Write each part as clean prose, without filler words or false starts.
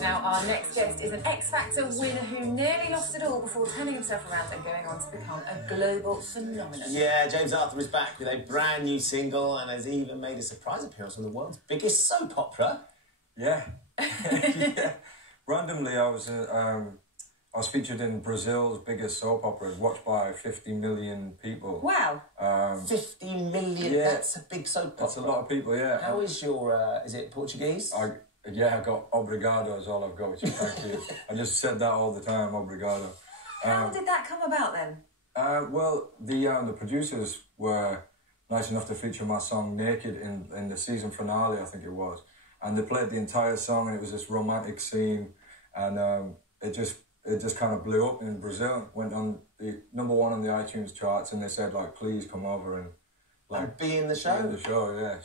Now, our next guest is an X Factor winner who nearly lost it all before turning himself around and going on to become a global phenomenon. Yeah, James Arthur is back with a brand new single and has even made a surprise appearance on the world's biggest soap opera. Yeah. Yeah. Randomly, I was featured in Brazil's biggest soap opera, watched by 50 million people. Wow. 50 million, yeah, that's a big soap opera. That's a lot of people, yeah. How is your, is it Portuguese? Yeah, I got obrigado is all I've got, which is thank you. I just said that all the time, obrigado. How did that come about then? Well, the producers were nice enough to feature my song Naked in the season finale, I think it was. And they played the entire song, and it was this romantic scene, and it just kind of blew up in Brazil. Went on the #1 on the iTunes charts, and they said, like, please come over and be in the show. Be in the show, yeah.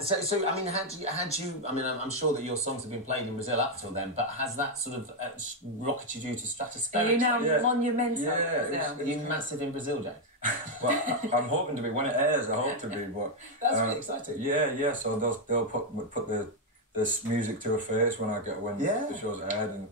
So I mean, had you? I mean, I'm sure that your songs have been played in Brazil up till then, but has that sort of rocketed you to stratospheric? Are you now monumental? Yeah. Are you massive in Brazil, James? Well, I'm hoping to be when it airs. I hope to be, but that's really exciting. Yeah. So they'll put this music to a face when the show's aired, and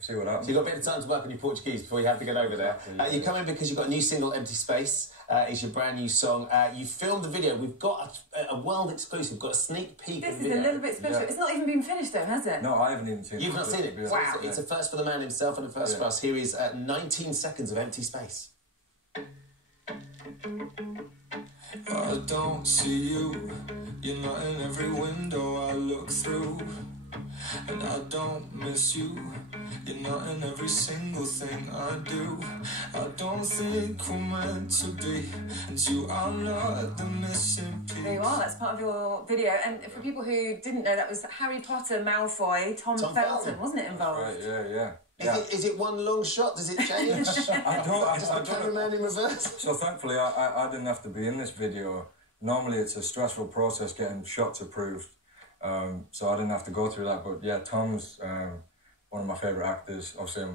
see what happens. So you've got a bit of time to work on your Portuguese before you have to get over there. You come in because you've got a new single, Empty Space. It's your brand new song. You filmed the video. We've got a world exclusive. We've got a sneak peek of the video. This is a little bit special. Yeah. It's not even been finished though, has it? No, I haven't even seen it. You've not seen it? Yeah. Wow. It's a first for the man himself and a first for us. Here is 19 seconds of Empty Space. I don't see you. You're not in every window I look through. And I don't miss you. You're not in every single thing I do. I don't think we're meant to be, and you are not the missing piece. There you are, that's part of your video. And for people who didn't know, that was Harry Potter, Malfoy, Tom Felton, wasn't it, involved? Right, yeah. Is it one long shot? Does it change? I don't. Just the cameraman in reverse? So thankfully, I didn't have to be in this video. Normally, it's a stressful process getting shots approved. So I didn't have to go through that. But yeah, Tom's one of my favourite actors. Obviously,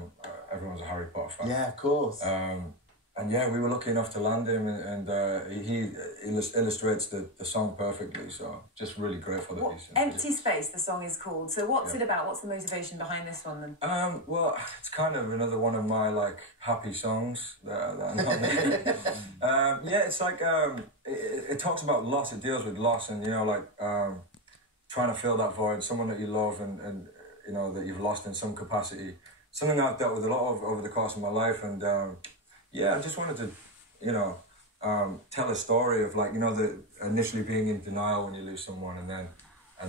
everyone's a Harry Potter fan. Yeah, of course. And yeah, we were lucky enough to land him, and he illustrates the song perfectly. So just really grateful that he's Empty Space, the song is called. So what's it about? What's the motivation behind this one then? Well, it's kind of another one of my happy songs that I'm not yeah, it's like it talks about loss. It deals with loss, and trying to fill that void. Someone that you love, and you know that you've lost in some capacity. Something I've dealt with a lot of over the course of my life, and yeah, I just wanted to, tell a story of the initially being in denial when you lose someone, and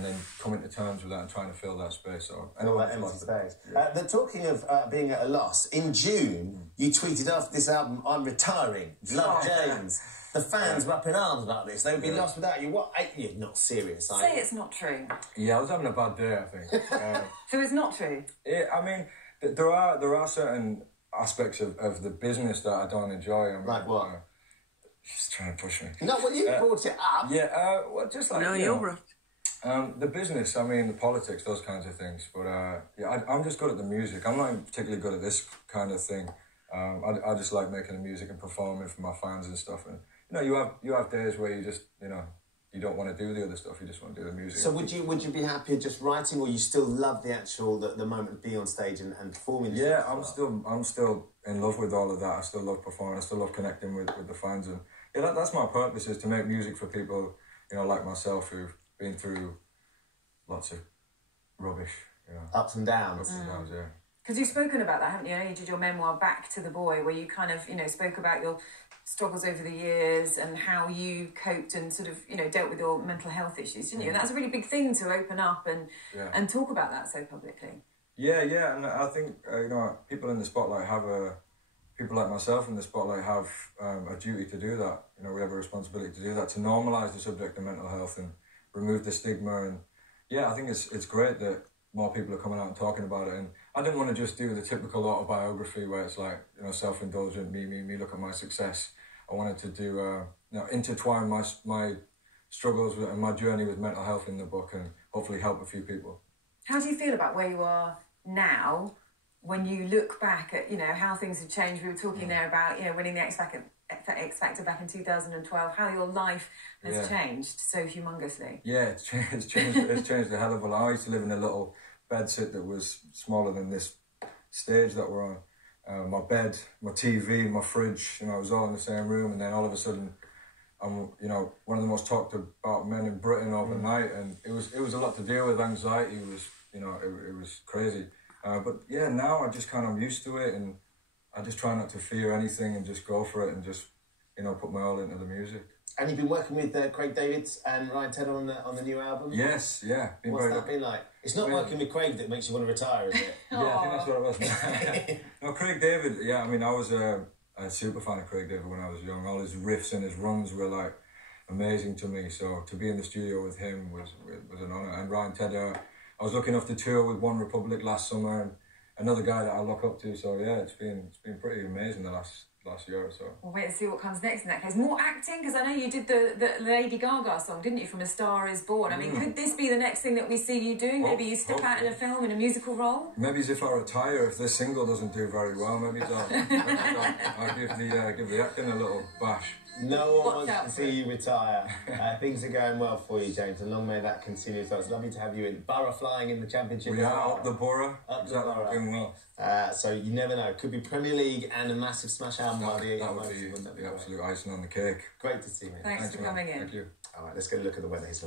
then coming to terms with that and trying to fill that space. So all that empty space. They're talking of being at a loss. In June, you tweeted after this album, "I'm retiring. Love, James." The fans were up in arms about this. They would be lost without you. What? You're not serious, are you? Say it's not true. Yeah, I was having a bad day, I think. So it's not true? I mean, there are certain aspects of the business that I don't enjoy. Like what? She's trying to push me. No, well, you brought it up. Yeah, well, just like... No, you're right. The business, I mean, the politics, those kinds of things. But, I'm just good at the music. I'm not particularly good at this kind of thing. I just like making the music and performing for my fans and stuff. And, you have days where you just, you don't want to do the other stuff, you just want to do the music. So would you be happier just writing, or you still love the actual the moment of being on stage and performing? Yeah, I'm still in love with all of that. I still love performing. I still love connecting with the fans, and yeah, that's my purpose, is to make music for people, like myself, who've been through lots of rubbish, ups and downs. Ups and downs, yeah. Because you've spoken about that, haven't you? You did your memoir, Back to the Boy, where you kind of, spoke about your struggles over the years and how you coped and sort of, dealt with your mental health issues, didn't you? And that's a really big thing to open up and talk about that so publicly. Yeah, and I think, people in the spotlight people like myself in the spotlight have a duty to do that. We have a responsibility to do that, to normalise the subject of mental health and remove the stigma. And yeah, I think it's great that more people are coming out and talking about it. And I didn't want to just do the typical autobiography where it's like, self-indulgent, me, look at my success. I wanted to do, intertwine my struggles and my journey with mental health in the book, and hopefully help a few people. How do you feel about where you are now when you look back at, how things have changed? We were talking there about, winning the for X Factor back in 2012, how your life has changed so humongously. Yeah, it's changed a hell of a lot. I used to live in a little bedsit that was smaller than this stage that we're on. My bed, my TV, my fridge, you know, it was all in the same room, and then all of a sudden, I'm, you know, one of the most talked about men in Britain overnight, and it was a lot to deal with. Anxiety was, you know, it was crazy. But yeah, now I just kind of used to it, and I just try not to fear anything and just go for it and just, you know, put my all into the music. And you've been working with Craig David and Ryan Tedder on the new album? Yes, yeah. What's that been like? It's not working with Craig that makes you want to retire, is it? Yeah, I think that's what it was. No, Craig David, yeah, I mean, I was a super fan of Craig David when I was young. All his riffs and his runs were, like, amazing to me. So to be in the studio with him was an honour. And Ryan Tedder, I was lucky enough to tour with One Republic last summer, and another guy that I look up to. So yeah, it's been pretty amazing the last year or so. We'll wait and see what comes next in that case. More acting, because I know you did the Lady Gaga song, didn't you, from A Star Is Born? I mean, could this be the next thing that we see you doing? Maybe you step out in a film, in a musical role? Maybe if I retire, if this single doesn't do very well, maybe I'll give the acting a little bash. No one wants to see you retire. Things are going well for you, James, and long may that continue. So it's lovely to have you in Borough flying in the Championship. We are up the Borough. Doing well. So you never know. Could be Premier League and a massive smash album by the 8th. That would be the absolute icing on the cake. Great to see you, man. Thanks for coming in. Thank you. All right, let's get a look at the weather. Here's